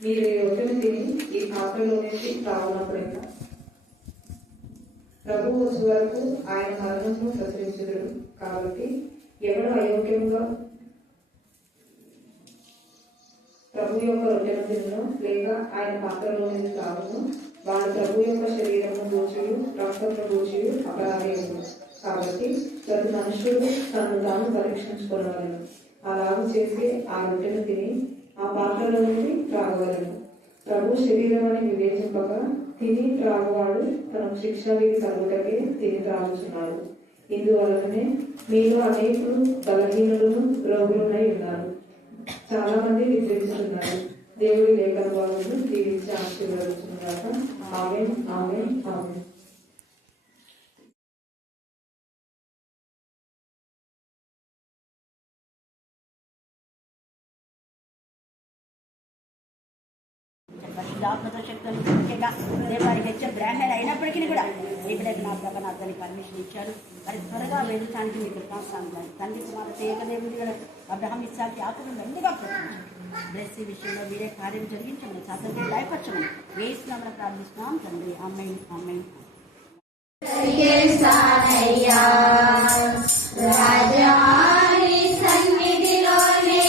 మీరు ఒత్తిడి తిని ఈ పాత్రలో నుంచి తాగునప్పుడైనా ప్రభువు వచ్చే వరకు ఆయన మరణము ప్రచురించుదురు. కాబట్టి ఎవరు అయోగ్యంగా ప్రభు యొక్క రొట్టెను తిన్ను లేక ఆయన పాత్రలో నుంచి తాగును వాడు ప్రభు యొక్క శరీరము దోషులు రక్తము దోషులు అపరాధేయులు. కాబట్టి ప్రతి మనుషుడు తను తాను పరీక్షించుకోవలను. అలాగ చేసి ఆ రొట్టెను తిని ఆ పాత్రలో నుండి త్రాగవలను. ప్రభు శరీరం అని వివేచింపక తిని త్రాగువాడు తనకు శిక్ష విధి కలుగుటకే తిని త్రాగుచున్నాడు. ఇందువలననే మీలో అనేకులు బలహీనులను రోగులునై ఉన్నారు. చాలా మంది నిద్రిస్తున్నారు. దేవుడి లేఖన భాగంలో దీవించి ఆశీర్వదిస్తున్నారు. ఆమేన్, ఆమేన్, ఆమేన్. పరిశుద్ధాత్మతో శక్తులు ముఖ్యంగా దేవానికి హెచ్చ బ్రాహ్మణ అయినప్పటికీ కూడా ఎక్కడైతే నా ప్రభావ అతనికి పర్మిషన్ ఇచ్చారు. మరి త్వరగా వెళ్ళటానికి మీకు కాస్తాను. తండ్రి కుమార ఏకదేవుడి కూడా అబ్రహాం ఇస్సాకి ఆకులు మెండుగా బ్లెస్ ఈ విషయంలో మీరే కార్యం జరిగించండి. శాస్త్రం లైఫర్చమని వేసినామని ప్రార్థిస్తున్నాం తండ్రి. అమ్మాయి అమ్మాయి సన్నిధిలోనే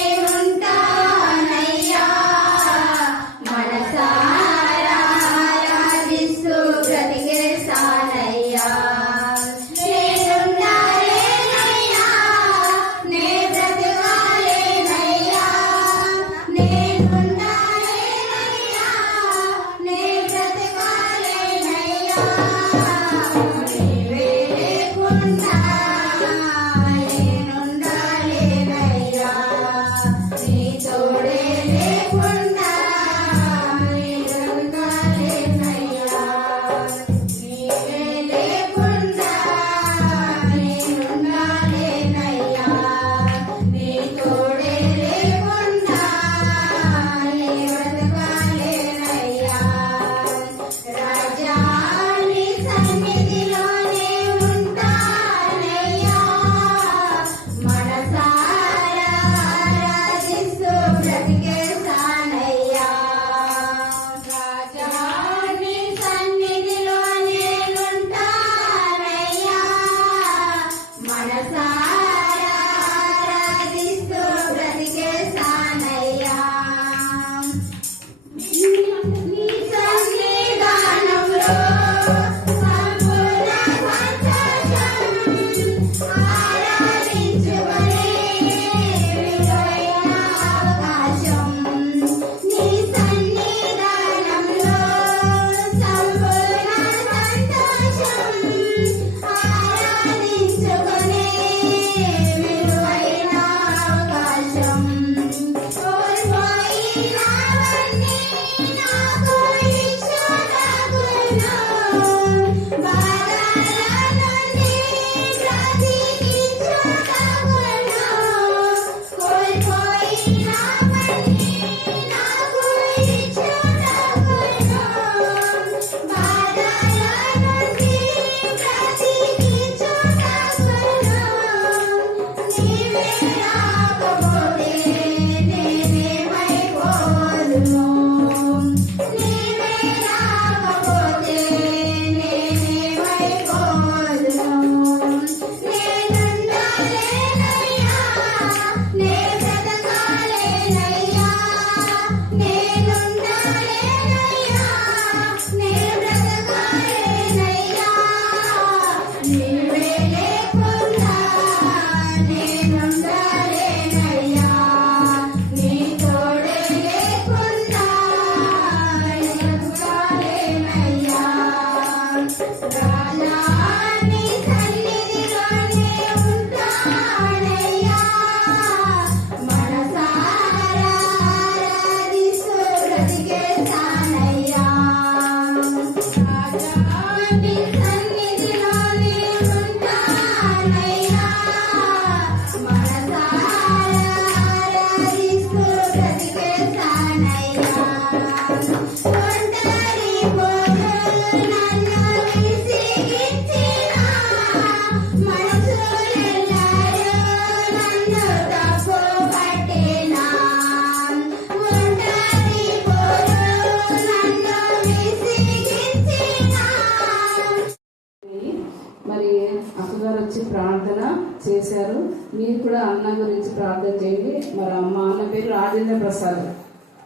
పాస్టర్ గారు వచ్చి ప్రార్థన చేశారు. మీరు కూడా అన్న గురించి ప్రార్థన చేయండి. మరి మా అన్న పేరు రాజేంద్ర ప్రసాద్,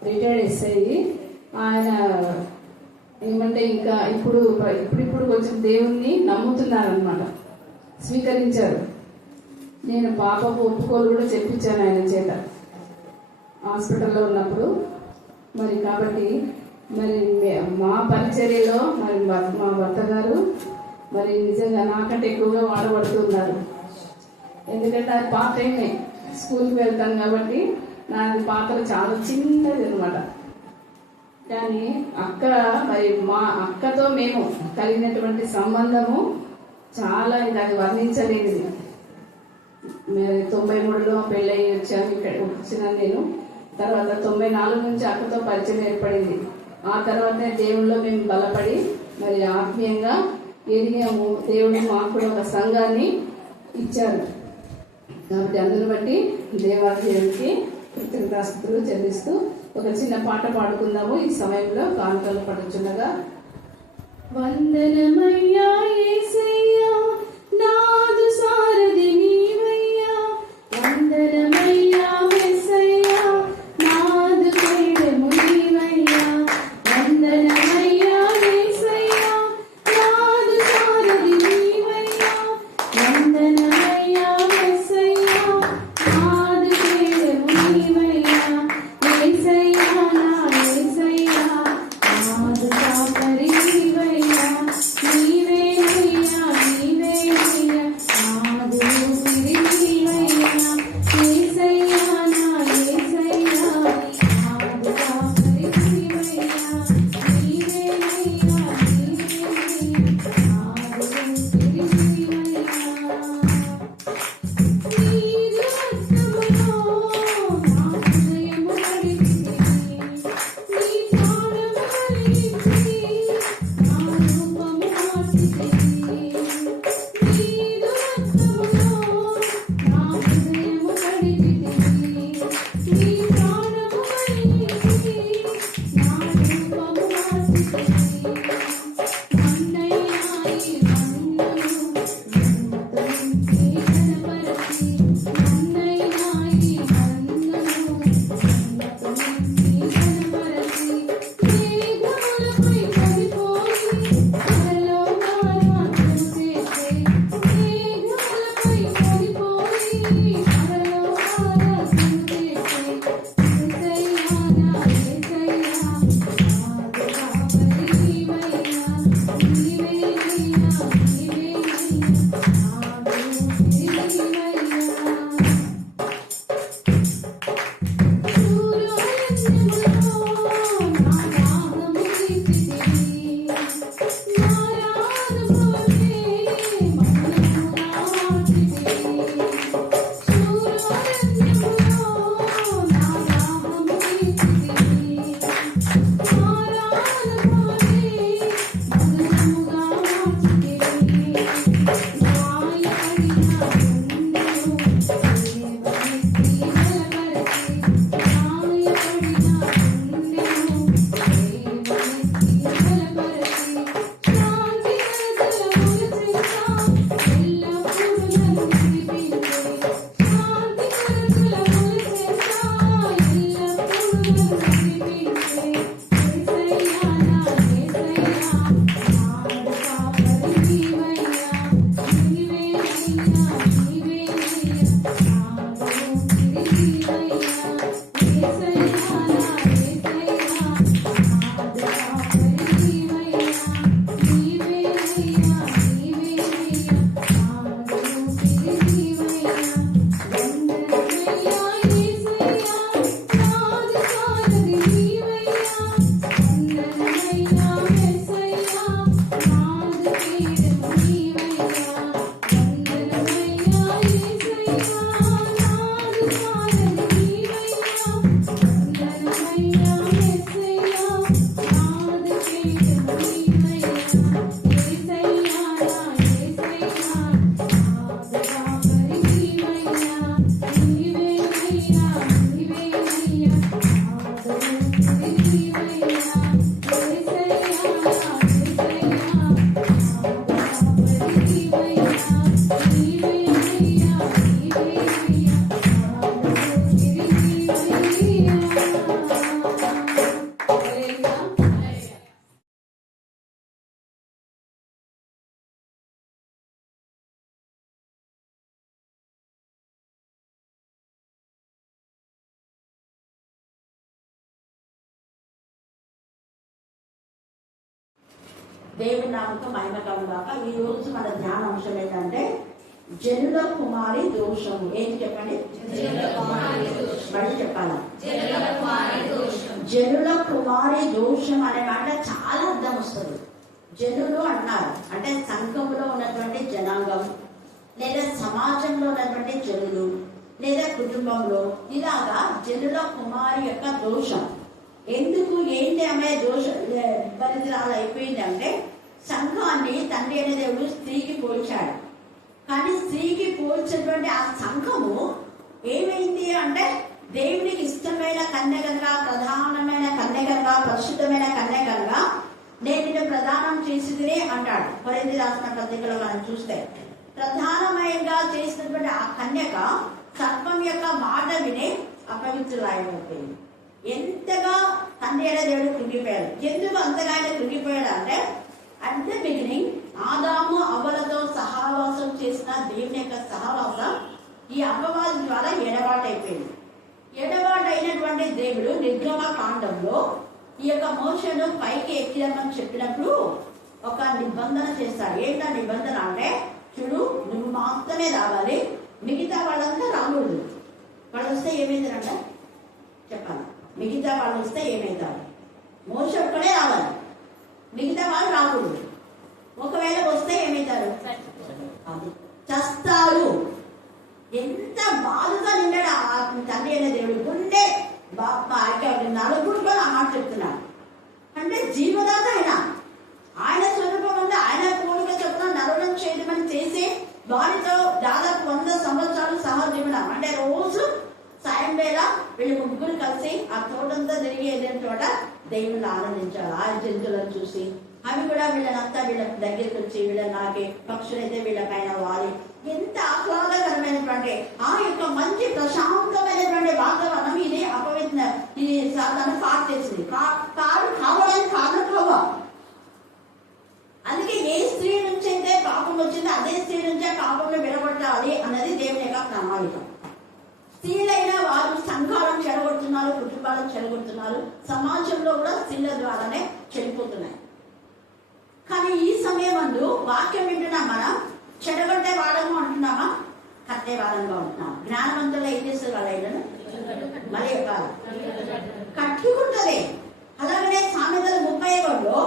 రిటైర్డ్ ఎస్ఐ. ఆయన ఏమంటే ఇంకా ఇప్పుడు కొంచెం దేవుణ్ణి నమ్ముతున్నారనమాట, స్వీకరించారు. నేను పాపకు ఒప్పుకోలు కూడా చెప్పించాను ఆయన చేత హాస్పిటల్లో ఉన్నప్పుడు. మరి కాబట్టి మరి మా పరిచర్యలో మరి మా భర్త గారు మరి నిజంగా నాకంటే ఎక్కువగా వాడబడుతున్నారు. ఎందుకంటే అది పాత టైమే, స్కూల్కి వెళ్తాను కాబట్టి నాది పాత్ర చాలా చిన్నది అనమాట. కానీ మరి మా అక్కతో మేము కలిగినటువంటి సంబంధము చాలా, ఇంకా అది వర్ణించలేనిది. 93లో పెళ్ళయి వచ్చాను, ఇక్కడ వచ్చినాను నేను. తర్వాత 94 నుంచి అక్కతో పరిచయం ఏర్పడింది. ఆ తర్వాతనే దేవుళ్ళలో మేము బలపడి మరి ఆత్మీయంగా ఎదిగాము. దేవుడు మాకు కూడా ఒక సంఘాన్ని ఇచ్చారు. కాబట్టి అందుని బట్టి దేవాలయానికి కృతజ్ఞతాస్తుతులు చెల్లిస్తూ ఒక చిన్న పాట పాడుకుందాము. ఈ సమయంలో కానుకలు పడుచుండగా. వందనమయ్యా యేసయ్యా నాదు సారథి నీవయ్యా, వందనమయ్యా యేసయ్యా నాదు కేడము నీవయ్యా, వందనమయ్యా యేసయ్యా నాదు సారథి నీవయ్యా, వందనమయ్యా యేసయ్యా నాదు కేడము నీవయ్యా, యేసయ్యా నా యేసయ్యా నాదు కాపరి నీవయ్యా, నీవేనయ్యా నీవేనయ్యా నాదు ఊపిరి నీవయ్యా, యేసయ్యా నా యేసయ్యా నాదు కాపరి నీవయ్యా, నీవేనయ్యా నీవేనయ్యా నాదు ఊపిరి నీవయ్యా. నీదు రక్తములో నా హృదయము కడిగితివి, నీ ప్రాణము కలిగితివి, నా రూపము మార్చితివి. నీదు రక్తములో నా హృదయము కడిగితివి, నీ ప్రాణము కలిగితివి, నా రూపము మార్చితివి. నన్నయ్యాయి నన్నును నన్నుతోంచి కనపరచి, నన్నయ్యాయి నన్నును నన్నుతోంచి కనపరచి, మేఘములపై పడిపోయి పరలోకారాజ్యము చేసే, మేఘములపై పడిపోయి పరలోకారాజ్యము చేసే, యేసయ్యా నా యేసయ్యా నాదు కాపరి నీవయ్యా, నీవేనయ్యా నీవేనయ్యా నాదు ఊపిరి నీవయ్యా. Thank you. దేవుని నామకు మహిమ కలుగాక. ఈ రోజు మన ధ్యాన అంశం ఏంటంటే జనుల కుమారి దోషము. ఏంటి చెప్పండి? మళ్ళీ చెప్పాలా? జనుల కుమారి దోషం అనే మాట చాలా అర్థం వస్తుంది. జనులు అన్నారు అంటే సంఘంలో ఉన్నటువంటి జనాంగం, లేదా సమాజంలో ఉన్నటువంటి జనులు, లేదా కుటుంబంలో, ఇలాగా జనుల కుమారి యొక్క దోషం. ఎందుకు ఏంటి ఆమె దరిద్రాలు అయిపోయింది అంటే, సంఘాన్ని తండ్రి అనే దేవుడు స్త్రీకి పోల్చాడు. కానీ స్త్రీకి పోల్చినటువంటి ఆ సంఘము ఏమైంది అంటే, దేవునికి ఇష్టమైన కన్యకగా, ప్రధానమైన కన్యకగా, పరిశుద్ధమైన కన్యకగా నేను ప్రదానం చేసిదినే అంటాడు. కొరింథీ రాసిన పత్రికలో మనం చూస్తే ప్రధానమైనగా చేసినటువంటి ఆ కన్యక సర్పం యొక్క మాట విని అపవిత్రులైపోయింది. ఎంతగా తండ్రి అనే దేవుడు కృంగిపోయాడు. ఎందుకు అంతగా ఆయన కృంగిపోయాడు అంటే, అట్ ద బిగినింగ్ ఆదాము అవ్వలతో సహవాసం చేసిన దేవుని యొక్క సహవాసం ఈ అపవాదం ద్వారా ఎడబాటైపోయింది. ఎడబాటైనటువంటి దేవుడు నిర్గమ కాండంలో ఈ యొక్క మోషను పైకి ఎక్కిరమని చెప్పినప్పుడు ఒక నిబంధన చేస్తాడు. ఏంటా నిబంధన అంటే, చూడు నువ్వు మాత్రమే రావాలి, మిగతా వాళ్ళంతా రాకూడదు. వాళ్ళు వస్తే ఏమైందంటే చెప్పాలి, మిగతా వాళ్ళు వస్తే ఏమవుతారు? మోష ఒక్కడే రావాలి, మిగతా వాళ్ళు రాకూడదు. ఒకవేళ వస్తే ఏమవుతారు? చస్తారు. ఎంత బాధగా నిండాడు ఆ తండ్రి అనే దేవుడు. గుండె నలుగురు కూడా ఆ మాట చెప్తున్నాడు. అంటే జీవదాత ఆయన స్వరూపం అంటే ఆయన పోలిక చెప్తున్నా నరవడం చేయడం చేసి వారితో దాదాపు 100 సంవత్సరాలు సహజీవనం. అంటే రోజు సాయం వేళ వీళ్ళు ముగ్గురు కలిసి ఆ తోటంతా తిరిగి ఏదైనా చోట దేవుళ్ళు ఆనందించారు. ఆ జంతువులను చూసి అవి కూడా వీళ్ళనంతా వీళ్ళ దగ్గరికి వచ్చి వీళ్ళ నాకే, పక్షులైతే వీళ్ళ పైన వాలి ఎంత ఆహ్లాదకరమైనటువంటి ఆ యొక్క మంచి ప్రశాంతమైనటువంటి వాతావరణం ఇది ఇది సాధారణ పాటు చేసింది. కావడానికి కారణం కావ. అందుకే ఏ స్త్రీ నుంచి అయితే పాపం వచ్చిందో అదే స్త్రీ నుంచే పాపంలో విడగొట్టాలి అన్నది దేవుని యొక్క ప్రణాళిక. స్త్రీలైన వారు సంఘాలను చెడగొడుతున్నారు, కుటుంబాలను చెడగొడుతున్నారు, సమాజంలో కూడా స్త్రీల ద్వారానే చెడిపోతున్నాయి. కానీ ఈ సమయం ముందు వాక్యం వింటున్నాం, మనం చెడగొట్టే వాళ్ళము అంటున్నామా, కట్టే వాళ్ళంగా ఉంటున్నాం. జ్ఞానవంతులు ఏం చేస్తారు? వాళ్ళను మళ్ళీ చెప్పాలి, కట్టుకుంటది. అలాగనే సామెతలు 31లో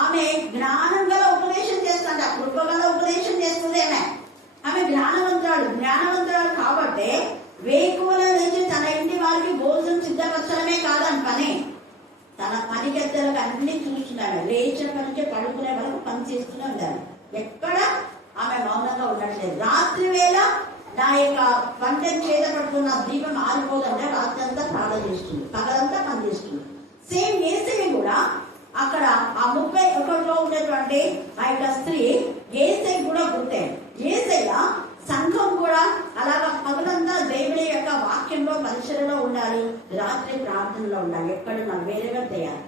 ఆమె జ్ఞానం గల ఉపదేశం చేస్తుంట, కృపగల ఉపదేశం చేస్తుంది. ఆమె జ్ఞానవంతురాలు కాబట్టి వేకువల నుంచి తన ఇంటి వారికి భోజనం సిద్ధపరచడమే కాదని పని, తన పనికెత్తలకు అన్ని చూస్తున్నాడు. లేచిన నుంచి పడుకునే వరకు పని చేస్తూనే ఉండాలి. ఎక్కడ ఆమె మౌనంగా ఉండట్లేదు. రాత్రి వేళ నా యొక్క పంటను చేత పడుతున్న దీపం ఆరిపోదంటే రాత్రి అంతా ప్రార్థన చేస్తుంది, పగలంతా పనిచేస్తుంది. సేమ్ ఏసయ్య కూడా అక్కడ ఆ 31లో ఉన్నటువంటి ఆ యొక్క స్త్రీ ఏసయ్య కూడా పుట్టాడు. ఏసయ్య సంఘం కూడా అలాగా పగలంతా దేవుని యొక్క వాక్యంలో పరిచయలో ఉండాలి, రాత్రి ప్రార్థనలో ఉండాలి. ఎక్కడున్నా వేరేగా తయారు,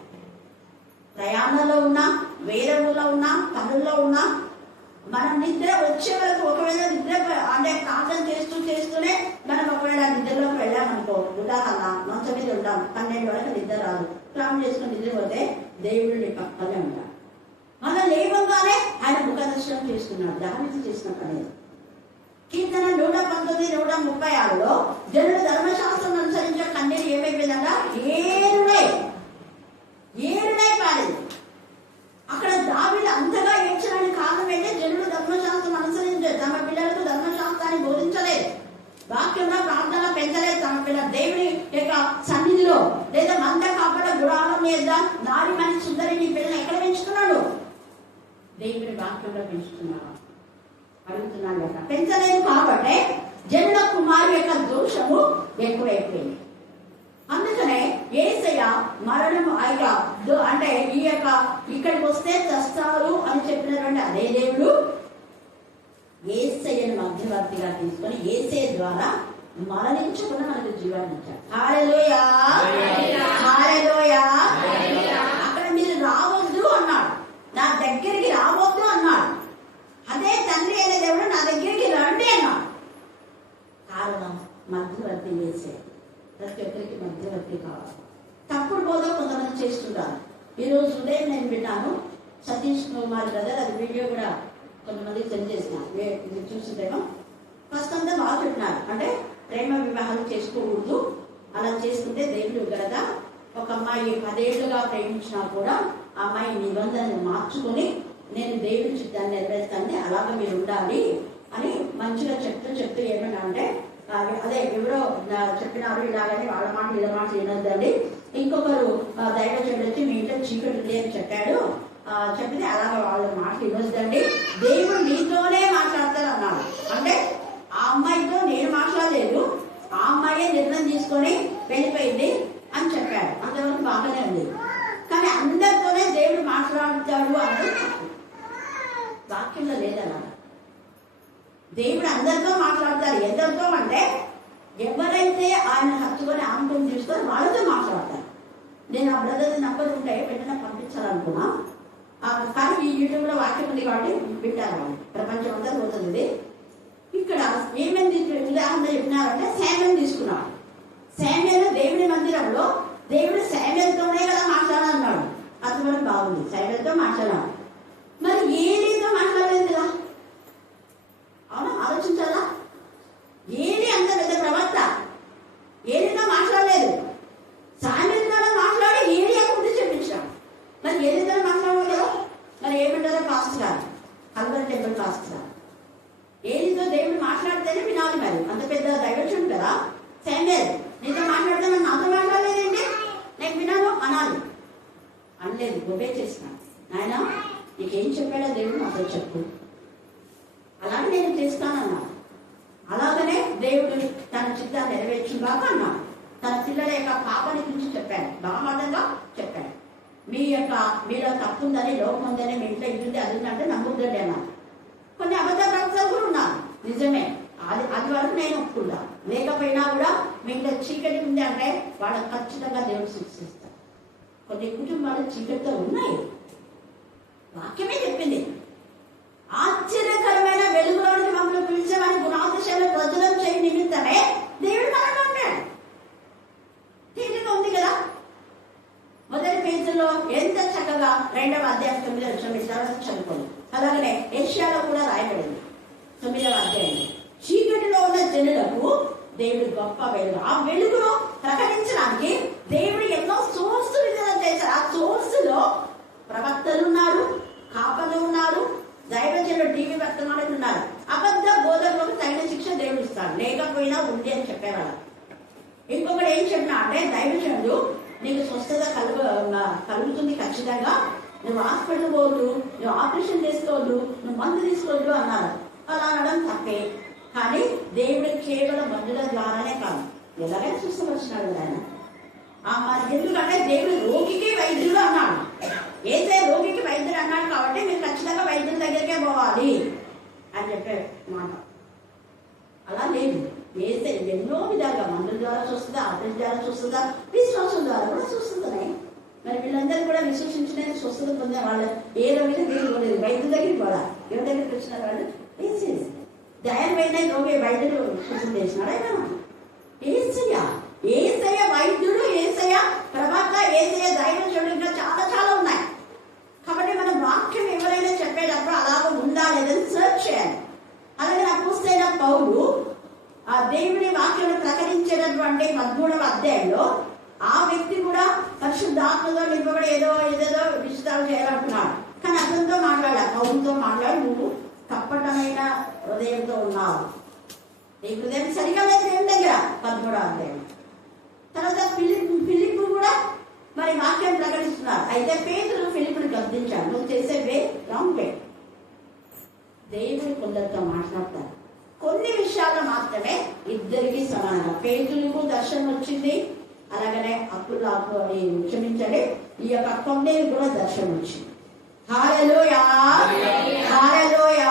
ప్రయాణంలో ఉన్నా, వేరే ఊళ్ళో ఉన్నా, పనుల్లో ఉన్నా, మనం నిద్ర వచ్చే వరకు ఒకవేళ నిద్ర అంటే ప్రార్థన చేస్తూనే మనం ఒకవేళ నిద్రలోకి వెళ్ళామనుకో, ఉదాహరణ మంచం మీద ఉంటాం, 12 వరకు నిద్ర రాదు, ప్రార్థన చేసుకుని నిద్ర పోతే దేవుడిని పక్కనే ఉంటాడు. మనం లేవంగానే ఆయన ముఖ దర్శనం చేసుకున్నాడు. దావిది చేసిన పని. కీర్తన 119, 136లో జనులు ధర్మశాస్త్రం అనుసరించే కన్నీరు ఏమైపోయిందంట? ఏరుడై పారేది. అక్కడ దావీదు అంతగా ఏడ్చడానికి కారణం ఏంటంటే, జనులు ధర్మశాస్త్రం అనుసరించారు, తమ పిల్లలకు ధర్మశాస్త్రాన్ని బోధించలేదు, వాక్యంలో ప్రార్థన పెంచలేదు. తమ పిల్లల దేవుని యొక్క సన్నిధిలో లేదా మంద కాపడ గుడారం మీద నారి మని సుందరిని పిల్లలు ఎక్కడ పెంచుతున్నాడు? దేవుని వాక్యంలో పెంచుతున్నాడు. అడుగుతున్నాడు కదా, పెంచలేదు. కాబట్టి జనుల కుమారు యొక్క దోషము ఎక్కువైపోయింది. అందుకనే యేసయ్య మరణం అంటే ఈ యొక్క ఇక్కడికి వస్తే చస్తారు అని చెప్పినటువంటి అదే దేవుడు యేసయ్యను మధ్యవర్తిగా తీసుకొని యేసయ్య ద్వారా మరణించకుండా మనకు జీవాన్ని ఇచ్చాడు. హల్లెలూయా, హల్లెలూయా. అక్కడ మీరు రావద్దు అన్నాడు, నా దగ్గరికి రావద్దు అన్నాడు. అదే తండ్రి అయిన దేవుడు నా దగ్గరికి రండి అన్నాడు. కారణం మధ్యవర్తి యేసయ్య. ప్రతి ఒక్కరికి మధ్యవర్తి కావాలి. తప్పుడు బోధ కొంతమంది చేస్తుంటారు. ఈరోజు ఉదయం నేను విన్నాను, సతీష్ కుమార్ బ్రదర్, అది వీడియో కూడా కొంతమందికి సెండ్ చేసిన, మీరు చూసిందేమో. ఫస్ట్ అంతా బాగా చెప్పినారు, అంటే ప్రేమ వివాహాలు చేసుకోకూడదు, అలా చేసుకుంటే దేవుడు ఉగ్రత. ఒక అమ్మాయి 10 ఏళ్లుగా ప్రేమించినా కూడా ఆ అమ్మాయి నిబంధనలు మార్చుకొని నేను దేవుడి చిత్తాన్ని నెరవేర్తాన్ని అలాగే మీరు ఉండాలి అని మంచిగా చెప్తూ ఏమన్నా అంటే అదే ఎవరో చెప్పినారు ఇలాగని వాళ్ళ మాట ఇలా మాట వినొద్దండి. ఇంకొకరు దైవజనుడు వచ్చి మీ ఇంట్లో చీకటి ఉంది అని చెప్పాడు, చెప్తే అలాగ వాళ్ళ మాట వినొద్దండి, దేవుడు నీతోనే మాట్లాడతారు అన్నాడు. అంటే ఆ అమ్మాయితో నేను మాట్లాడలేదు, ఆ అమ్మాయే నిర్ణయం తీసుకొని వెళ్ళిపోయింది అని చెప్పాడు. అంతవరకు బాగానే ఉంది. కానీ అందరితోనే దేవుడు మాట్లాడుతాడు అన్నది వాక్యంలో లేదన్నా. దేవుడు అందరితో మాట్లాడతారు. ఎందరితో అంటే ఎవరైతే ఆయన హత్తుకొని ఆనందం చూస్తారో వాళ్ళతో మాట్లాడతారు. నేను ఆ బ్రదర్ నంబర్ ఉంటే వెంటనే పంపించాలనుకున్నా, కానీ ఈ యూట్యూబ్లో వాక్యం ఉంది కాబట్టి వింటారు. ప్రపంచం అంతా పోతుంది. ఇక్కడ ఏమేమి ఉదాహరణ చెప్పినారంటే శామ్యూల్ తీసుకున్నాడు. శామ్యూల్ దేవుడి మందిరంలో దేవుడు శామ్యూల్తోనే కదా మాట్లాడాలన్నాడు. అంతవరకు బాగుంది, శామ్యూల్తో మాట్లాడాలి. మరి ఏలీతో మాట్లాడలేదు కదా, అవునా? ఆలోచించాలా? ఏలీ అంత పెద్ద ప్రవక్త, ఏలీతో మాట్లాడలేదు. శామ్యూల్తో మాట్లాడి ఏలీ అప్పుడు చెప్పించాడు. మరి ఏలీతో మాట్లాడలేదు కదా, మరి ఏమంటారో పాస్టర్ గారు, కల్వరి టెంపుల్ పాస్టర్ గారు, ఏలీతో దేవుడు మాట్లాడితేనే వినాలి. మరి అంత పెద్ద దైవజనుడు కదా శామ్యూల్, నీతో మాట్లాడితే మరి నాతో మాట్లాడలేదండి, నేను విన్నాను అనాలి. అనలేదు, గొప్పే చేసినాను. నాయన నీకేం చెప్పాడో దేవుడు నాతో చెప్పు, అలాగే నేను చేస్తానన్నా. అలాగనే దేవుడు తన చిత్తాన్ని నెరవేర్చుగాక అన్నాడు. తన పిల్లల యొక్క పాపని గురించి చెప్పాడు, బాగా చెప్పాడు. మీలో తప్పు ఉందని, లోపం ఉందని, మీ ఇంట్లో ఇది ఉంది అది ఉందంటే నమ్ముద్దండి అన్నారు. కొన్ని అబద్ధ భక్తులు కూడా ఉన్నారు, నిజమే, అది వరకు నేను ఒప్పుకుంటా. లేకపోయినా కూడా మీ ఇంట్లో చీకటి ఉంది అంటే వాళ్ళకి ఖచ్చితంగా దేవుడు శిక్షిస్తాడు. కొన్ని కుటుంబాలు చీకటితో ఉన్నాయి, వాక్యమే చెప్పింది. ఆశ్చర్యకరమైన వెలుగులోనికి మమ్మల్ని పిలిచేవాని గుణాతిశయాలు ప్రజలం చేయ నిమిత్తమే దేవుడు మనలో ఉన్నాడు. తీరిక ఉంది కదా. మొదటి పేజీలో ఎంత చక్కగా 2వ అధ్యాయం 9వ వచనం చదువుకోండి. అలాగనే ఏషియాలో కూడా రాయబడింది 9వ అధ్యాయం. చీకటిలో ఉన్న జనులకు దేవుడు గొప్ప వెలుగు. ఆ వెలుగును ప్రకటించడానికి దేవుడు ఎన్నో సోర్సులు విడుదల చేశారు. ఆ సోర్సులో ప్రవక్తలు ఉన్నారు, కాపలు ఉన్నారు, దైవజనులు టీవీ వర్తమానాలు ఉన్నారు. అబద్ధ బోధకులకు తగిన శిక్ష దేవుడు ఇస్తాడు, లేకపోయినా ఉంది అని చెప్పేవాళ్ళు. ఇంకొకటి ఏం చెప్పినా అంటే దైవజనుడు నీకు స్వస్థత కలుగుతుంది ఖచ్చితంగా, నువ్వు హాస్పిటల్ పోదు, నువ్వు ఆపరేషన్ చేసుకోవద్దు, నువ్వు మందు తీసుకోవద్దు అన్నారు. అలా అనడం తప్పే. కానీ దేవుడు కేవలం మందుల ద్వారానే కాదు, ఎలాగైనా చూసుకోవచ్చినాడు ఆయన. ఎందుకంటే దేవుడు రోగికి వైద్యుడు అన్నాడు. ఏదే రోగికి వైద్యుడు అన్నాడు కాబట్టి మీరు ఖచ్చితంగా వైద్యుల దగ్గరికే పోవాలి అని చెప్పే మాట. అలా లేదు, ఏదే ఎన్నో విధాలుగా మందుల ద్వారా చూస్తుందా, ఆపరేషన్ ద్వారా చూస్తుందా, విశ్వాసం ద్వారా కూడా చూస్తున్నాయి. మరి వీళ్ళందరూ కూడా విశ్వసించిన స్వస్థత పొందే వాళ్ళు ఏ రోగి దగ్గరికి పోలేదు, వైద్యుల దగ్గరికి పోరా. ఎవరి దగ్గరికి వచ్చిన వాళ్ళు వేసేది దయాలు పోయిన రోగి వైద్యుడు స్వస్థత చేసినాడు. ఏసయ్య వైద్యుడు, ఏసయ్య ప్రవక్త, ఏసయ్య దైవజనుడు, ఇంకా చాలా చాలా ఉన్నాయి. కాబట్టి మనం వాక్యం ఎవరైనా చెప్పేటప్పుడు అలాగ ఉందా లేదని సర్చ్ చేయాలి. అలాగే అపోస్తలుడైన పౌలు ఆ దేవుని వాక్యాన్ని ప్రకటించేటటువంటి 13వ అధ్యాయంలో ఆ వ్యక్తి కూడా పరిశుద్ధాత్మతో నింపబడి ఏదేదో విషయాలు చేయాలనుకున్నాడు. కానీ అతనితో మాట్లాడాలి, పౌరుతో మాట్లాడి నువ్వు కప్పటమైన హృదయంతో ఉన్నావు, నీ హృదయం సరిగా లేదు దేవుని దగ్గర 13వ అధ్యాయం. తర్వాత ఫిలిప్పు కూడా మరి వాక్యం ప్రకటిస్తున్నారు. అయితే పేతురు ఫిలిప్పుని గద్దించాడు, నువ్వు చేసే వే రాంగ్ వే. దేవుడు కొందరితో మాట్లాడతారు, కొన్ని విషయాల్లో మాత్రమే ఇద్దరికి సమానంగా. పేతురుకు దర్శనం వచ్చింది, అలాగనే అప్పులకు అని క్షమించండి, ఈ యొక్క కొండేకి కూడా దర్శనం వచ్చింది. హల్లెలూయా, హల్లెలూయా.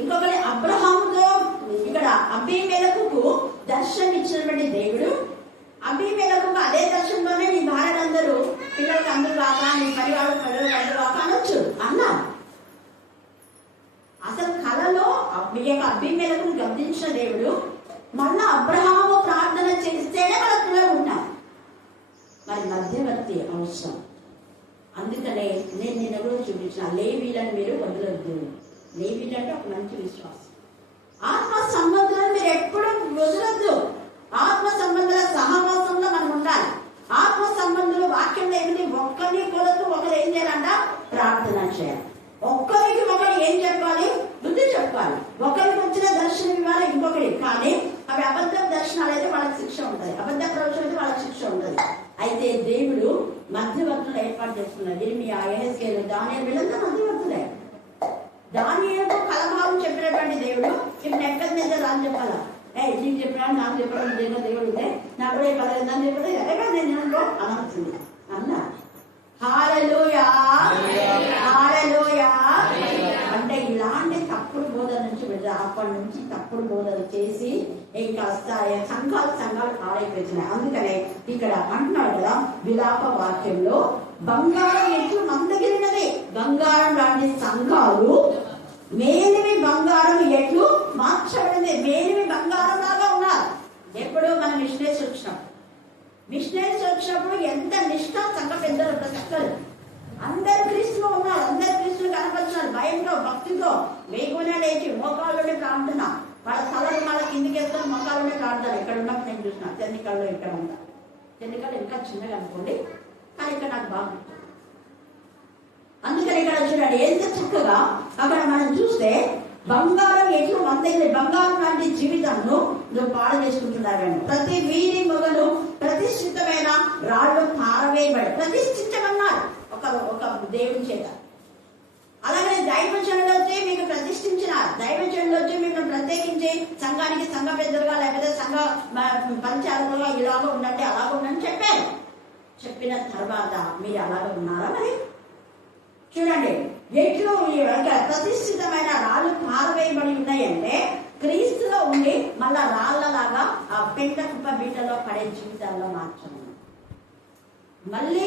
ఇంకొకటి అబ్రహాముతో ఇక్కడ అబీమెలెకుకు దర్శనం ఇచ్చినటువంటి దేవుడు అబీమెలెకు అదే దర్శనంలోనే నీ భార్యలందరూ పిల్లలకు అందరూ కాక, నీ పరివారం పిల్లలకు అందరూ కాక అనొచ్చు అన్నారు. అసలు కళలో మీ యొక్క అబీమెలెకును గమనించిన దేవుడు మళ్ళా అబ్రహాము ప్రార్థన చేస్తేనే వాళ్ళ పిల్లలు ఉంటారు. మరి మధ్యవర్తి అవసరం. అందుకనే నేను నిన్న కూడా చూపించిన లేవీలను మీరు వదలొద్దు. లేవీలు అంటే ఒక మంచి విశ్వాసం. ఆత్మ సంబంధాలను మీరు ఎప్పుడు వదలొద్దు. ఆత్మ సంబంధాల సహవాసంలో మనం ఉండాలి. ఆత్మ సంబంధులు వాక్యంలో ఏమిటి? ఒక్కరి కొరకు ఒకరు ఏం చేయాలంట? ప్రార్థన చేయాలి. ఒక్కరికి ఒకరు ఏం చెప్పాలి? బుద్ధి చెప్పాలి. ఒకరికి వచ్చిన దర్శనం ఇవ్వాలి ఇంకొకరి. కానీ అవి అబద్ధ దర్శనాలు అయితే వాళ్ళకి శిక్ష ఉంటుంది, అబద్ధ ప్రవచనం అయితే వాళ్ళకి శిక్ష ఉంటుంది. అయితే దేవుడు మధ్యవర్తులు ఏర్పాటు చేస్తున్నారు. ఇర్మియా, యెహెజ్కేలు, దానియేలు వీళ్ళంతా మధ్యవర్తులే. దానియేలుకు కలభావం చెప్పినటువంటి దేవుడు ఇప్పుడు నెబుకద్నెజర్ రాజు చెప్పాలా? నీకు చెప్పినాడు, నాకు చెప్పడం దేవుడు ఉంటే నాకు కూడా కలగదని చెప్పడం ఎక్కడ నేను అనవచ్చింది అన్నా. హల్లెలూయా, హల్లెలూయా. అంటే ఇలాంటి తప్పుడు బోధన నుంచి విడుదల. అప్పటి నుంచి తప్పుడు బోధన చేసి ఇంకా సంఘాలు పాడైపోతున్నాయి. అందుకనే ఇక్కడ అంటున్నాడు కదా విలాప వాక్యంలో, బంగారం ఎట్లు మందగిరినది, బంగారం లాంటి సంఘాలు మేలిమి బంగారం ఎట్లు మార్చబడింది. మేలిమి బంగారం లాగా ఉన్నారు. ఎప్పుడు మనం మిషనరీస్ వచ్చినప్పుడు ఎంత నిష్ఠ సంఘ పెద్దలు చక్కలు అందరు క్రీస్తులో ఉన్నారు. అందరు క్రీస్తులు కనపడుతున్నారు. భయంతో భక్తితో వేగునే లేచి మోకాళ్ళుండి ప్రార్థన. వాళ్ళ తలలు మళ్ళీ కిందికి వేసుకొని మోకాళ్ళుండి ప్రార్థన. ఇక్కడ ఉన్నప్పుడు నేను చూసిన చెన్నికల్లో ఇక్కడ ఉంటా. చెన్నికలు ఇంకా చిన్నగా అనుకోండి, కానీ ఇక్కడ నాకు బాగుంటుంది. అందుకని ఇక్కడ చూడండి ఎంత చక్కగా అక్కడ మనం చూస్తే బంగారం ఎట్లు మందగిరి, బంగారం లాంటి జీవితంను పాడు చేసుకుంటున్నారండి. ప్రతి వీరి మొగలు ప్రతిష్ఠితమైన రాళ్ళు పారవేయబడి ప్రతిష్ఠించమన్నారు ఒక దేవుని చేత. అలాగే దైవజనులు వచ్చి మీకు ప్రతిష్ఠించినారు. దైవజనులు వచ్చి మీకు ప్రత్యేకించి సంఘానికి సంఘ పెద్దలుగా లేకపోతే సంఘ పరిచారకులుగా ఇలాగ ఉండండి అలాగ ఉండండి చెప్పారు. చెప్పిన తర్వాత మీరు అలాగ ఉన్నారా? మరి చూడండి ఎట్లు ప్రతిష్ఠితమైన రాళ్ళు పారవేయబడి ఉన్నాయంటే క్రీస్తులో ఉండి మళ్ళా రాళ్లలాగా ఆ పెంట కుప్ప బీటలో పడే జీవితాల్లో మార్చము. మళ్ళీ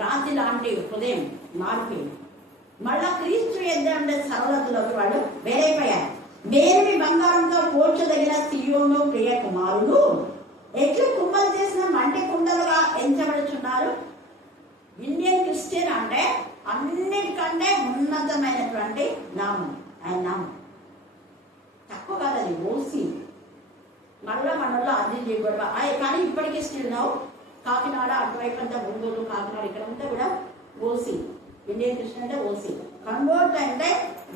రాతి లాంటి హృదయం మారిపోయింది. మళ్ళా క్రీస్తు ఎద్దంటే సరళతలోకి వాళ్ళు వేరైపోయారు. మేలిమి బంగారంతో పోల్చదగిన సియోను ప్రియ కుమారులు ఎట్లు కుమ్మలు చేసిన మంటి కుండలుగా ఎంచబడుచున్నారు. ఇండియన్ క్రిస్టియన్ అంటే అన్నిటికంటే ఉన్నతమైనటువంటి నామం. ఆయన నామం తక్కువ కాదు, అది ఓసి. మళ్ళా మనలో అర్థం చేయకూడదు. కానీ ఇప్పటికీ స్టిల్ నౌ కాకినాడ అటువైపు అంతా ఒంగోలు కాకినాడ ఇక్కడ అంతా కూడా ఓసి. ఇండియన్ క్రిస్టియన్ అంటే ఓసి. కన్వర్ట్ అంటే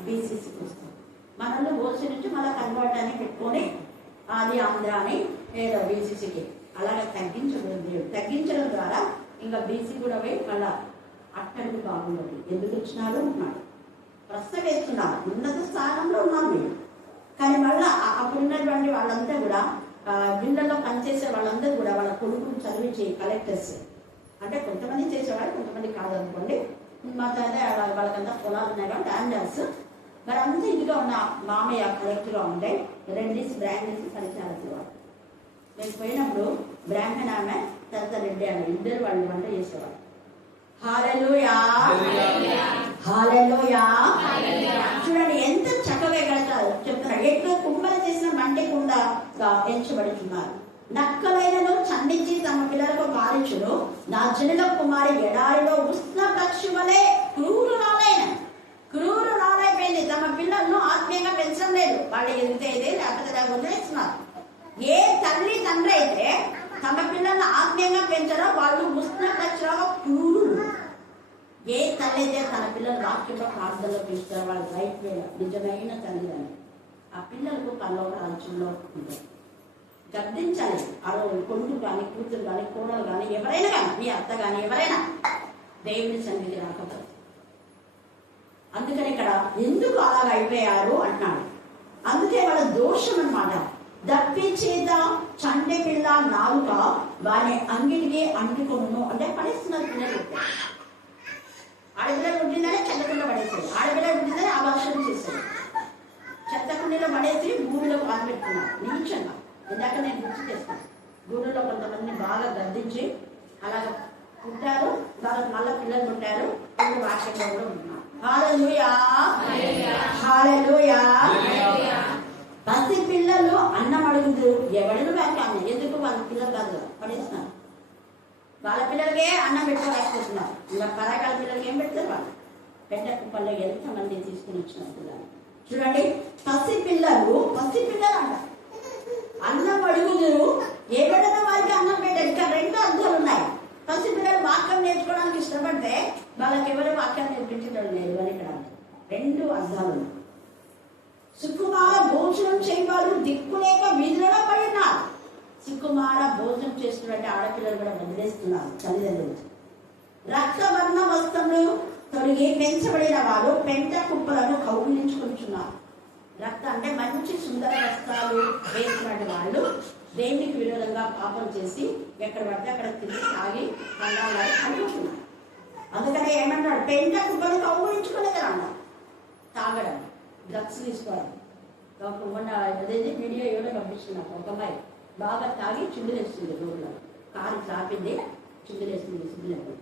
బీసీసీకి వస్తుంది. మనల్ని ఓసి నుంచి మళ్ళీ కన్వర్ట్ అని పెట్టుకొని అది ఆంధ్ర అని ఏదో బీసీసీకి అలాగే తగ్గించడం ద్వారా ఇంకా బీసీ కూడా పోయి మళ్ళా అట్టడికి బాగుండదు. ఎందుకు వచ్చినారు అంటున్నాడు, ప్రశ్న వేస్తున్నారు. ఉన్నత స్థానంలో ఉన్నాం మీరు. కానీ మళ్ళా అప్పుడున్నటువంటి వాళ్ళంతా కూడా ఇళ్లలో పనిచేసే వాళ్ళందరూ కూడా వాళ్ళ కొడుకులు చదివించి కలెక్టర్స్ అంటే కొంతమంది చేసేవాళ్ళు, కొంతమంది కాదనుకోండి. మా తాత వాళ్ళకంతా పొలాలు ఉన్నాయి కాబట్టి డాండర్స్ మరి అంతా ఇదిగా ఉన్న మామయ్య కలెక్టర్గా ఉంటే రెండేసి బ్రాండేసి పరిచారకులు. నేను పోయినప్పుడు బ్రాహ్మణ ఆమె తర్వాత రెడ్డి ఆమె ఇద్దరు వాళ్ళు వంట చేసేవాళ్ళు. హల్లెలూయా, హల్లెలూయా. చూడండి ఎంత చక్కగా చెప్తున్నారు. ఎక్కువ కుమ్మలు చేసిన మంటి కుండా ఎంచబడుతున్నారు. నక్కలైనను చండించి తమ పిల్లలకు పాలించును. నా జనుల కుమారి ఎడారిలో ఉష్ణ పక్షుమలే క్రూరురాలైపోయింది. తమ పిల్లలను ఆత్మీయంగా పెంచడం లేదు. వాళ్ళు ఎదిగితే ఇదే లేకపోతే వదిలేస్తున్నారు. ఏ తల్లి తండ్రి అయితే తమ పిల్లలను ఆత్మీయంగా పెంచడం వాళ్ళు ఉష్ణ పక్షులుగా క్రూరులు. ఏ తల్లి అయితే తన పిల్లలు వాక్యంలో ప్రార్థనలో పెంచుతారో వాళ్ళు రైట్ వేళ నిజమైన తల్లి అని ఆ పిల్లలకు కల్లో రాజ్యంలో ఉంటాయి. గర్దించాలి. కొడుకు కానీ కూతురు కానీ కోడలు కానీ ఎవరైనా కానీ మీ అత్త కానీ ఎవరైనా దేవుని సన్నిధి రాకపోతే. అందుకని ఇక్కడ ఎందుకు అలాగ అయిపోయారు అంటున్నాడు. అందుకే వాళ్ళ దోషం అన్నమాట. దప్పించేద చండి పిల్ల నాలుక వారి అంగిటికి అంటుకొను అంటే పడేస్తున్నారు పిల్లలు. ఆడపిల్ల ఉండిందని చెత్తకుండా పడేస్తారు, ఆడపిల్ల ఉండిందని ఆ వర్షం చేస్తారు. చెత్తకుండీలో పడేసి భూమిలో పాలు పెట్టుకున్నారు నీచంగా. ఇందాక నేను గుర్తు చేస్తాను. గూడులో కొంతమందిని బాగా గద్దించి అలాగ పుట్టారు, వాళ్ళకి మళ్ళీ పిల్లలు పుట్టారు. ఇప్పుడు వాక్యంలో కూడా ఉన్నారు. హల్లెలూయా, హల్లెలూయా. పసి పిల్లలు అన్నం అడుగుతారు, ఎవడను వ్యాఖ్యానం ఎందుకు వాళ్ళ పిల్లలు కాదు పడేస్తున్నారు. వాళ్ళ పిల్లలకే అన్నం పెట్టుకోలేకపోతున్నారు. ఇంకా పరాకాల పిల్లలకి ఏం పెడతారు? వాళ్ళు పెద్ద కుప్పల్లో ఎంతమంది తీసుకుని వచ్చిన పిల్లలు చూడండి. పసిపిల్లలు అంట అన్నం అడుగుదురు, ఏ బిడ్డలో వారికి అన్నం పెట్టారు. ఇంకా 2 అర్థాలు ఉన్నాయి. పసిపిల్లలు వాక్యం నేర్చుకోవడానికి ఇష్టపడితే వాళ్ళకి ఎవరు వాక్యం నేర్పించడం లేదు అని ఇక్కడ 2 అర్థాలు. సుకుమార భోజనం చేయవాళ్ళు దిక్కులేక వీధులలో పడినారు. సుకుమార భోజనం చేస్తున్నట్టు ఆడపిల్లలు కూడా వదిలేస్తున్నారు తల్లిదండ్రులు. రక్తవర్ణ వస్త్రములు తొడిగి పెంచబడిన వారు పెంట కుప్పలను కౌగిలించుకుంటున్నారు. రక్త అంటే మంచి సుందర వస్త్రాలు వేసినట్టు వాళ్ళు దేవునికి విరోధంగా పాపం చేసి ఎక్కడ పడితే అక్కడ తిరిగి తాగి పండాలని అనుకుంటున్నారు. అందుకనే ఏమంటాడు? పెంట కుప్పలు కౌగిలించుకోలేదు అన్నారు. తాగడం, డ్రగ్స్ తీసుకోవడం. మొన్న అదేది వీడియో ఎవరో పంపిస్తున్నారు. ఒక అమ్మాయి బాగా తాగి చిందులేస్తుంది రోడ్లో, కారు చాపింది, చిందులేస్తుంది సిగ్గులేదు.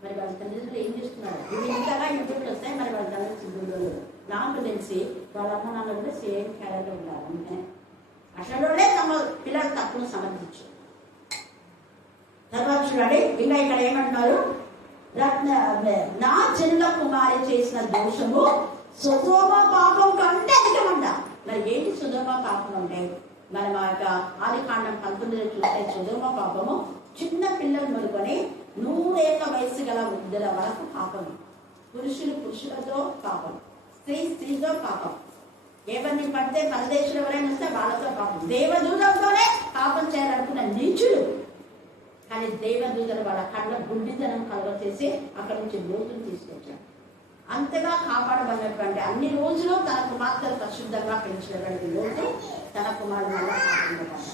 మరి వాళ్ళ తల్లిదండ్రులు ఏం చేస్తున్నారు? ఇవి ఇంతగా యూట్యూబ్లో వస్తాయి. మరి వాళ్ళ తల్లిదండ్రులు నాకు తెలిసి వాళ్ళ అమ్మ నాన్న కూడా సేమ్ క్యారెక్టర్ ఉన్నారు. అందుకనే అట్లలోనే తమ పిల్లలు తప్పును సమర్థించారు. తర్వాత చూడండి, ఇంకా ఇక్కడ ఏమంటున్నారు? నా జనుల కుమారి చేసిన దోషము సొదొమ పాపం కంటే అధికమంట. మరి ఏంటి సొదొమ పాపం అంటే? మనం ఆ యొక్క ఆదికాండం 19లో చూస్తే సొదొమ పాపము చిన్న పిల్లలు మొదలుకొని 100 వయసు గల వృద్ధుల వరకు పాపం. పురుషులు పురుషులతో పాపం, స్త్రీ స్త్రీతో పాపం. ఎవరిని పడితే పరదేశులు ఎవరైనా వస్తే వాళ్ళతో పాపం. దేవదూతలతోనే పాపం చేయాలనుకున్న నీచులు. కానీ దేవదూతలు వాళ్ళ కళ్ళ గుడ్డితనం కలగచేసి అక్కడి నుంచి లోతులు తీసుకొచ్చారు. అంతగా కాపాడబడినటువంటి అన్ని రోజులు తన కుమార్తెలు పరిశుద్ధంగా పెంచినటువంటి లోతు తన కుమారుడు వల్ల కాపాడబడ్డారు.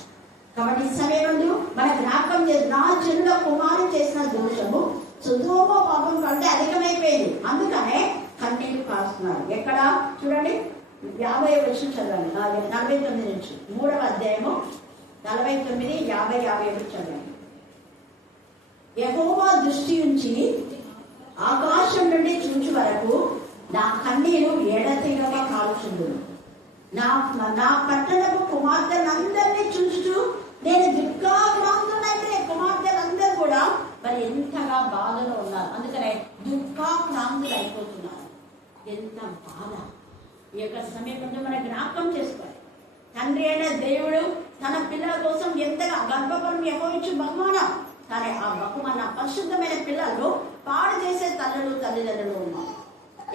కాబట్టి సమయంలో మన జ్ఞాపకం చేసి నా జనుల కుమారు చేసిన దోషము సొదొమ పాపం కంటే అధికమైపోయింది. అందుకనే కన్నీళ్లు కాస్తున్నారు. ఎక్కడ చూడండి, 50వ వచనం చదవండి. 49 నుంచి 3వ అధ్యాయము 49, 50, 51 చదవండి. యెహోవా దృష్టి ఉంచి ఆకాశం నుండి చూచు వరకు నా కన్నీరు ఎడతెగక కాల్చుండును. నా పట్టణపు కుమార్తెలందరినీ చూచుచు నేను దుఃఖాక్రాంతునైతే. కుమార్తెలందరూ కూడా మరి ఎంతగా బాధలో ఉన్నారు. అందుకనే దుఃఖాక్రాంతులు అయిపోతున్నారు. ఎంత బాధ! ఈ యొక్క సమయంలో మనం జ్ఞాపకం చేసుకోవాలి. తండ్రి అయిన దేవుడు తన పిల్లల కోసం ఎంతగా గర్భఫలం యెహోవాయిచ్చు బహుమానం. కానీ ఆ బహుమాన పరిశుద్ధమైన పిల్లలు పాడు చేసే తల్లిదండ్రులు ఉన్నాం.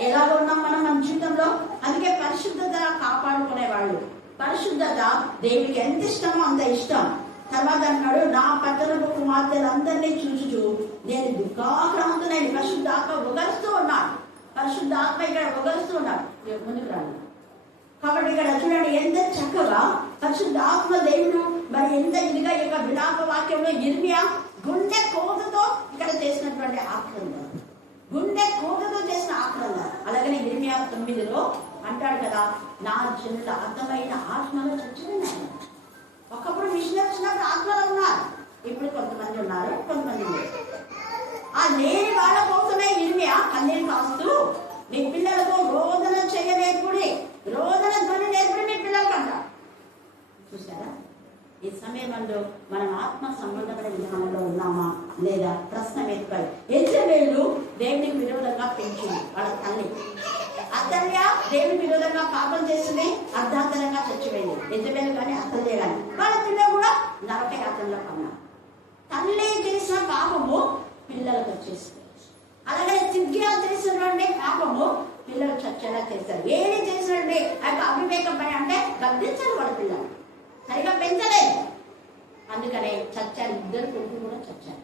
ఎలాగో ఉన్నాం మనం మన జీవితంలో. అందుకే పరిశుద్ధత కాపాడుకునే వాళ్ళు. పరిశుద్ధత దేవుడికి ఎంత ఇష్టమో అంత ఇష్టం. తర్వాత అన్నాడు, నా పట్టణపు కుమార్తెలందరినీ చూచుచు నేను దుఃఖాక్రాంతునైన. పరిశుద్ధాత్మ ఒగరుస్తూ ఉన్నాడు. పరిశుద్ధాత్మ ఇక్కడ ఒగరుస్తూ ఉన్నాడు. ముందుకు రాడు. కాబట్టి ఇక్కడ చూడండి ఎంత చక్కగా పరిశుద్ధాత్మ దేవుడు మరి ఎంత ఇదిగా ఈ యొక్క విలాప వాక్యంలో ఇర్మియా గుండె కోతతో ఇక్కడ చేసినటువంటి ఆక్రందన, గుండె కోతతో చేసిన ఆక్రందన. అలాగనే ఇర్మియా 9లో అంటాడు కదా, నా జనుల అర్థమైన ఆత్మలో చచ్చిపోయినారు. ఒకప్పుడు మిషనరీ వచ్చినప్పుడు ఆత్మలో ఉన్నారు, ఇప్పుడు కొంతమంది ఉన్నారు, కొంతమంది లేరు. ఆ లేని వాళ్ళ కోసమే ఇర్మియా కన్నీరు కాస్తూ మీ పిల్లలకు రోదన చేయలేకుడి, రోదన ధ్వని నేర్పడి మీ పిల్లలకు అంటారు. చూసారా? ఈ సమయంలో మనం ఆత్మ సంబంధమైన విధానంలో ఉన్నామా లేదా ప్రశ్న ఎత్తుపై. యెజబెలు దేవునికి విరోధంగా పెంచింది వాళ్ళ తల్లి. అత్తల్య దేవునికి విరోధంగా పాపం చేస్తుంది, అర్ధాంతరంగా చచ్చిపోయింది. యెజబెలు కానీ అత్తల్య కానీ వాళ్ళ పిల్లలు కూడా నరక యాత్రలో పన్నారు. తల్లి చేసిన పాపము పిల్లలకు వచ్చేసింది. అలాగే సిగ్గియా చేసినటువంటి పాపము పిల్లలు చచ్చేలా చేశారు. ఏది చేసినటువంటి ఆ యొక్క అవివేకం పని అంటే గద్దించారు వాళ్ళ పిల్లలు, సరిగా పెంచలేదు. అందుకనే చచ్చారు, ఇద్దరు కొడుకు కూడా చచ్చారు.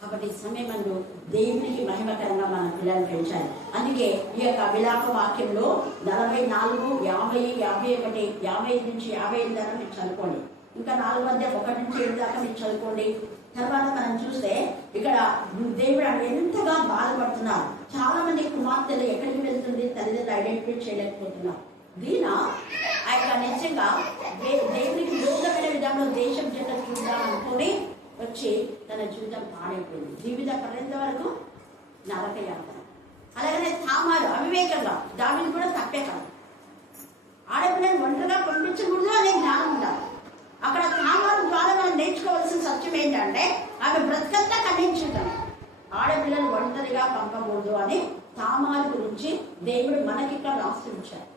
కాబట్టి ఈ సమయంలో దేవునికి మహిమకరంగా మన పిల్లలు పెంచాలి. అందుకే ఈ యొక్క విలాప వాక్యంలో 44, 50, 51, 55 నుంచి 55 దాకా మీరు చదువుకోండి. ఇంకా 4 మధ్య 1 నుంచి 7 దాకా మీరు చదువుకోండి. తర్వాత మనం చూస్తే ఇక్కడ దేవుడు ఎంతగా బాధపడుతున్నారు. చాలా మంది కుమార్తెలు ఎక్కడికి వెళ్తుంది తల్లిదండ్రులు ఐడెంటిఫై చేయలేకపోతున్నారు. దీన ఆ యొక్క నిజంగా దేవునికి విరోధమైన విధానంలో దేశం జత చూద్దాం అనుకుని వచ్చి తన జీవితం పాడైపోయింది. జీవిత పర్యంత వరకు నరక యాత్ర. అలాగనే తామారు అవివేకంగా, దానిని కూడా తప్పే కాదు. ఆడపిల్లని ఒంటరిగా పంపించకూడదు అనే జ్ఞానం ఉండాలి. అక్కడ తామారు ద్వారా మనం నేర్చుకోవాల్సిన సత్యం ఉద్దేశం ఏంటంటే ఆమె బ్రతకంతా ఖండించటం. ఆడపిల్లలు ఒంటరిగా పంపకూడదు అని తామారు గురించి దేవుడు మనకి ఇక్కడ రాసి ఉంచారు.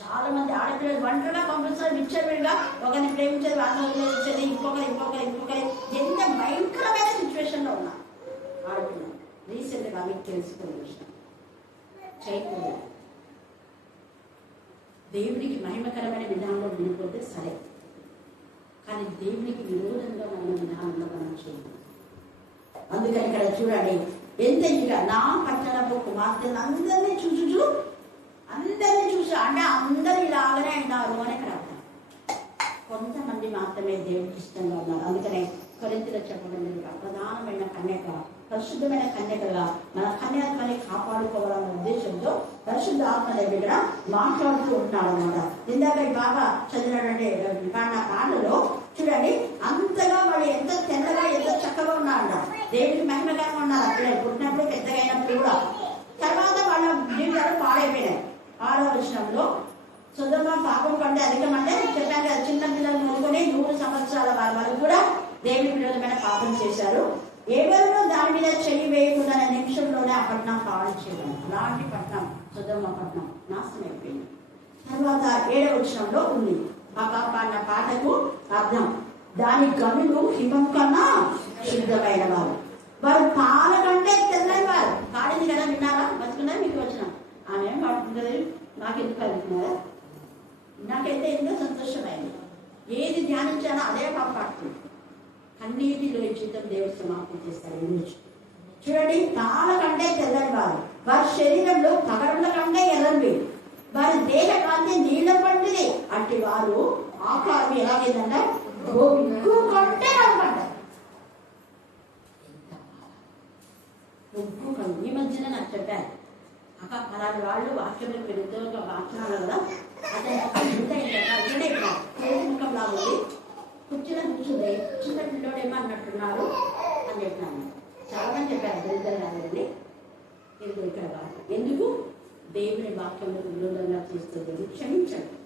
చాలా మంది ఆడపిల్లలు ఒంటరిగా పంపిస్తారు, విచ్చలవిడిగా ఒకరిని ప్రేమించేది, వాళ్ళని వదిలేసేది, ఇంకొకరి ఎంత భయంకరమైన సిచ్యువేషన్లో ఉన్నారు ఆడపిల్లలు. రీసెంట్గా మీకు తెలుసుకున్న విషయం చేయకూడదు. దేవుడికి మహిమకరమైన విధానంలో విడిపోతే సరే, కానీ దేవునికి విరోధంగా మన విధానంలో మనం చేయకూడదు. అందుకని ఇక్కడ చూడండి, ఎంత ఇంకా నా పట్టణపు కుమార్తెను అందరినీ చూచు అంటే అందరూ ఇలాగనే అయినారు అని ఇక్కడ అర్థం. కొంతమంది మాత్రమే దేవుడికి ఇష్టంగా ఉన్నారు. అందుకనే కొరింథీయులో చెప్పబడింది, ప్రధానమైన కన్యక, పరిశుద్ధమైన కన్యకగా మన కన్యాత్మని కాపాడుకోవాలన్న ఉద్దేశంతో పరిశుద్ధ ఆత్మ దగ్గర మాట్లాడుతూ ఉంటాడు అన్నమాట. ఇందాక ఈ బాగా చదివినటువంటి పాటలో చూడండి, అంతగా వాళ్ళు ఎంత తెల్లగా ఎంత చక్కగా ఉన్నారంట. దేవుడికి మహిమకరంగా ఉన్నారు. పిల్లలు పుట్టినప్పుడు పెద్దగా అయినప్పుడు కూడా. తర్వాత వాళ్ళ జీవితాలు పాడైపోయినాయి. 6వ వచనంలో సొదొమ పాపం కంటే అధికమంటే చెప్పాను కదా, చిన్న పిల్లలు మొదలుకొని 100 సంవత్సరాల వారి వరకు కూడా దేవుడి విరోధమైన పాపం చేశారు. ఎవరినో దాని మీద చెయ్యి వేయకుండా నిమిషంలోనే ఆ పట్టణం పాడు చేయడం. అలాంటి పట్టణం సొదొమ పట్టణం నాశనం అయిపోయింది. తర్వాత 7వ వచనంలో ఉంది ఆ పాడిన పాటకు అర్థం, దాని గనులు హిమం కన్నా శుద్ధమైన వారు, వారు పాల కంటే తెల్లని వారు. పాడింది కదా, విన్నారా? బతుకున్నా మీకు వచ్చిన ఆమె ఏం పాడుతుంది, నాకెందుకు అడుగుతున్నారా? నాకైతే ఎంతో సంతోషమైంది. ఏది ధ్యానించానో అదే పాడుతుంది. కన్నీటిలో జీవితం దేవుడు సమాప్తి చేస్తారు. ఈరోజు చూడండి, పాల కంటే తెల్లని వారు, వారి శరీరంలో పగడల కంటే ఎర్రవి, వారి దేహ కాంతి నీళ్ళ పంటిది. అట్టి వారు ఆకారం ఎలాగైందంటే బొగ్గు కంటే కనపడ్డారు. బొగ్గు కంటే ఈ మధ్యన నాకు చెప్పారు, అక్క పలాని వాళ్ళు వాక్యంలో పెరుగుతూ వాక్యాలు కదా, అదే ముఖం లాగా కుర్చీలో కూర్చుంది, చిన్న పిల్లోడు ఏమో అన్నట్టున్నారు అని చెప్పినాను. చాలా మంది చెప్పారు, దరిద్రం కాదండి ఇది ఇక్కడ కాదు. ఎందుకు? దేవుని వాక్యములకు విరోధంగా చేస్తుంది. క్షమించండి.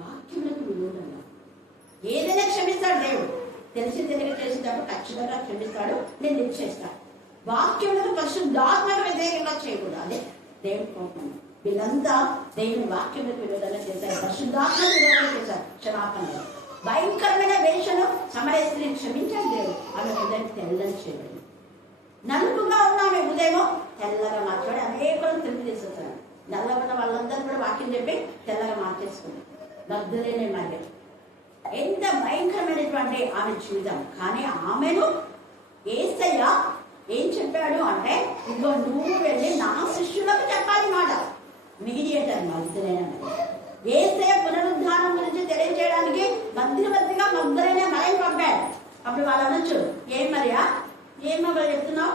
వాక్యములకు విరోధంగా ఏదైనా క్షమిస్తాడు దేవుడు. తెలిసి తెలియక చేసేటప్పుడు ఖచ్చితంగా క్షమిస్తాడు, నేను ఇచ్చేస్తాను. వాక్యములకు పరిశుద్ధాత్మక వ్యతిరేకంగా చేయకూడదు. అదే దేవుని కోపం. వీళ్ళంతా దేవుని వాక్యములకు విరోధంగా చేశారు, పరిశుద్ధాత్మక విరోధంగా చేశారు. క్షమాపణ భయంకరమైన వేషను సమరయ స్త్రీని క్షమించాడు దేవుడు. ఆమె హృదయాన్ని తెల్లని చేయలేదు. నలుపుగా ఉన్న ఆమె ఉదయం తెల్లగా మార్చాడు. అనేకులను తిరిగి చేసేసాడు. నల్లబడిన వాళ్ళందరూ కూడా వాక్యం చెప్పి తెల్లగా మార్చేసుకుంది. మగ్దలేనే మరి ఎంత భయంకరమైనటువంటి ఆమె జీవితం. కానీ ఆమెను యేసయ్య ఏం చెప్పాడు అంటే, ఇదిగో నువ్వు వెళ్ళి నా శిష్యులకు చెప్పాలి మాట. మీడియేటర్ మగ్దలేనే మరి యేసయ్య పునరుద్ధానం గురించి తెలియజేయడానికి మధ్యగా మగ్దలేనే మరి పంపాడు. అప్పుడు వాళ్ళు అనొచ్చు, ఏం మరియా ఏమో చెప్తున్నావు?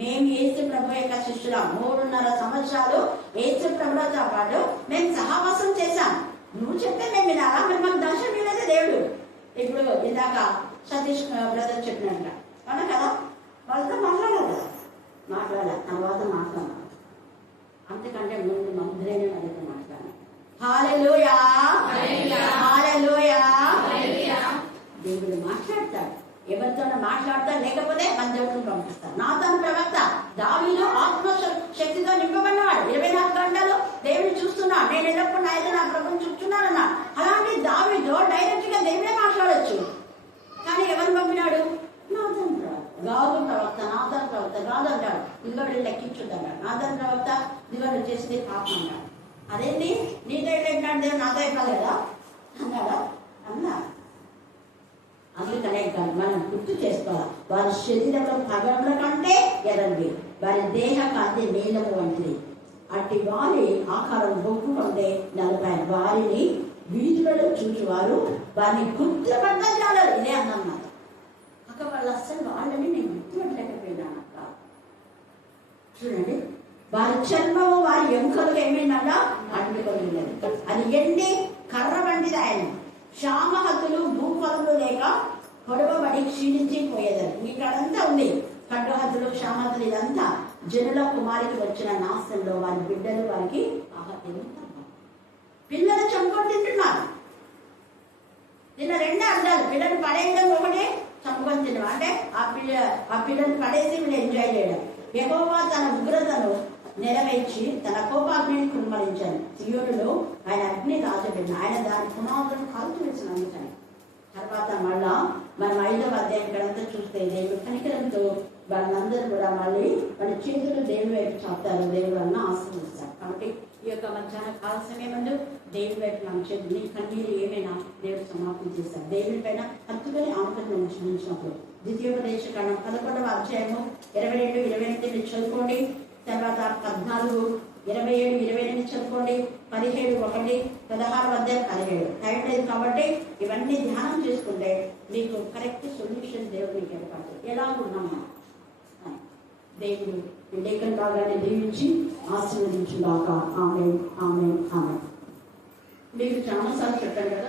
మేము యేసు ప్రభు యొక్క శిష్యులం. 3.5 సంవత్సరాలు యేసు ప్రభుతో పాటు మేము సహవాసం చేశాం. నువ్వు చెప్తే మేము వినాలా? మరి మాకు దర్శనం ఇవ్వలేదే దేవుడు. ఇప్పుడు ఇందాక సతీష్ బ్రదర్ చెప్పినట్ట అవునా కదా, వాళ్ళతో మాట్లాడాలి కదా, మాట్లాడాలి. తర్వాత మాట్లాడాలి. అంతకంటే ముందు మందిరేనే వాళ్ళతో మాట్లాడాలి. హల్లెలూయా, హల్లెలూయా. దేవుడు మాట్లాడతాడు, ఎవరితోనో మాట్లాడతాడు, లేకపోతే మందిరంలో పంపిస్తాడు. నాతాను ప్రవక్త దావీదు ఆత్మ శక్తితో నింపబడినవాడు. 24 గంటలు దేవుని చూస్తున్నాడు. నేను ఎల్లప్పుడు నా ప్రభుని చూస్తున్నానన్నా. అలాంటి దావీదు డైరెక్ట్ గా దేవుడే మాట్లాడచ్చు. కానీ ఎవరు పంపినాడు? నాతాను ప్రవక్త. గాదు ప్రవక్త, నాతాను ప్రవక్త గాదు అంటాడు. ఇదిగోడు లెక్కించుద్దాడు. నాతాను ప్రవక్త ఇదిగోడు చేస్తే పాపం అన్నాడు. అదేంటి నీతో ఏంటంటే నాతో ఇవ్వలేదా అన్నాడా? అన్నా. అందుకనే మనం గుర్తు చేసుకోవాలి, వారి శరీరంలో పగల కంటే ఎర్రవి, వారి దేహ కాంతి నీలము వంటిది. అట్టి వారి ఆకారం బొగ్గు కంటే నలభై. వారిని వీధులలో చూచువారు వారిని గుర్తుపట్టజాలరు. ఇదే అన్నమాట. అక్క వాళ్ళు అస్సలు వాళ్ళని నేను గుర్తుపట్టలేకపోయినాను అక్క. చూడండి, వారి చర్మము వారి ఎముకలకు ఏమైందట అంటుకొని, అది ఎండి కర్ర వంటిది. ఆయన క్షామహతులు భూఫలములు లేక పొడవబడి క్షీణించి పోయేదారు. ఇక్కడంతా ఉంది. ఖడ్గహతులు, క్షామహతులు, ఇదంతా జనుల కుమారికి వచ్చిన నాశనంలో వారి బిడ్డలు వారికి పిల్లలు చంపుకొని తింటున్నారు. నిన్న 2 అర్థాలు, పిల్లలు పడేయడం ఒకటే, చంపుకొని పొందిన అంటే ఆ పిల్లలు పడేసి వీళ్ళు ఎంజాయ్ చేయడం. యెహోవా తన ఉగ్రతను నెరవేర్చి తన కోపాగ్నిని కుమ్మరించాను. సియోనులో ఆయన అగ్ని రాజబెట్టిన, ఆయన దాని పునాదులను కాల్చివేసిన అందుకని. తర్వాత మళ్ళా మనం 5వ అధ్యాయం ఇక్కడంతా చూస్తే దేవుడు కనికరంతో వాళ్ళందరూ కూడా మళ్ళీ వాళ్ళ చేతులు దేవుని వైపు చాపుతారు, దేవుడు అన్న ఆశీర్వదిస్తారు. కాబట్టి ఈ యొక్క మధ్యాహ్న కాల సమయమందు దేవుని వైపు నా చేతులు నీ కన్నీరు ఏమైనా దేవుడు సమాప్తం చేస్తారు. దేవుని పైన హత్తుకొని ఆనందం ఉంచినప్పుడు ద్వితీయోపదేశ కాండం 11వ అధ్యాయము 22, 28 చదువుకోండి. తర్వాత 14, 27, 28 చదువుకోండి. 17, 1, 16వ అధ్యాయం 17. టైం లేదు కాబట్టి ఇవన్నీ ధ్యానం చేసుకుంటే మీకు కరెక్ట్ సొల్యూషన్ దేవుడు మీకు ఏర్పడుతుంది. ఎలా ఉన్నామా దేవుడు లేఖన భాగాన్ని దీవించి ఆశీర్వదించుగాక. ఆమేన్, ఆమేన్, ఆమేన్. మీకు చాలాసార్లు చెప్పాను కదా.